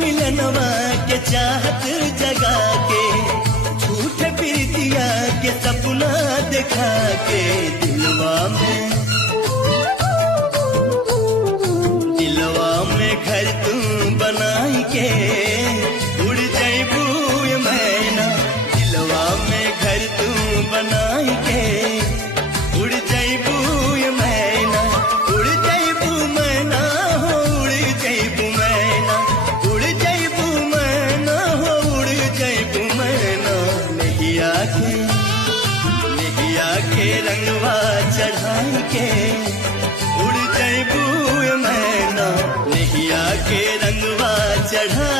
मिलनवा के चाहत जगा के, झूठ प्रीतिया के सपना दिखा के, दिलवा में घर तू बनाई के, उड़ जाइबू मैना। दिलवा में घर तू बनाई के, उड़ जाइबू मैना, उड़ जाइबू मैना हो, उड़ जाइबू मैना, उड़ जाइबू मैना हो, उड़ जाइबू मैना। नैया के रंगवा चढ़ाई के, उड़ जाइबू मैना, नैया के रंगवा चढ़ा